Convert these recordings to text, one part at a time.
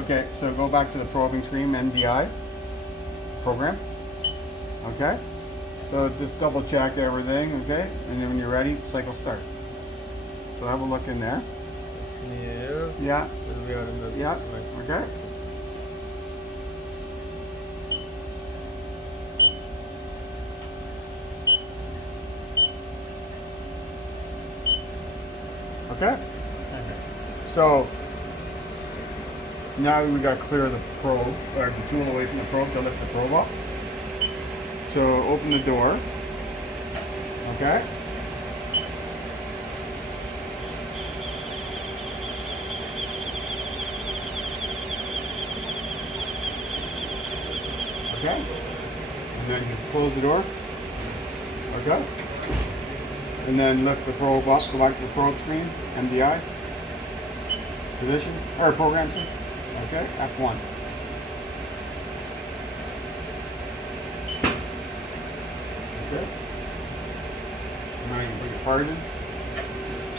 Okay, so go back to the probing screen, NDI program. Okay, so just double check everything, okay? And then when you're ready, cycle start. So have a look in there. New. Yeah, We are in the yeah, okay. Okay, so now we got to clear the probe, or the tool away from the probe to lift the probe up. So open the door, okay? Okay, and then you close the door, okay? And then lift the probe up, go back to the probe screen, MDI, position, or program, sir. Okay, F1. Okay. Now you can put your part in.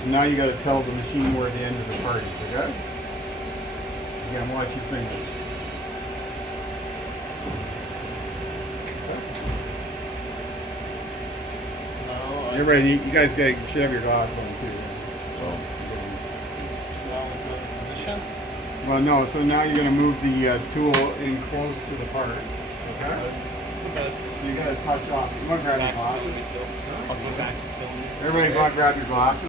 And now you got to tell the machine where the end of the part is, okay? Again, watch your fingers. Now You're ready. You guys should have your glasses on too. now with the position. Well, no. So now you're going to move the tool in close to the part. Okay. Okay. You got to touch off. You want to grab your Back glasses? to the I'll go back to film. Everybody, go and grab your glasses.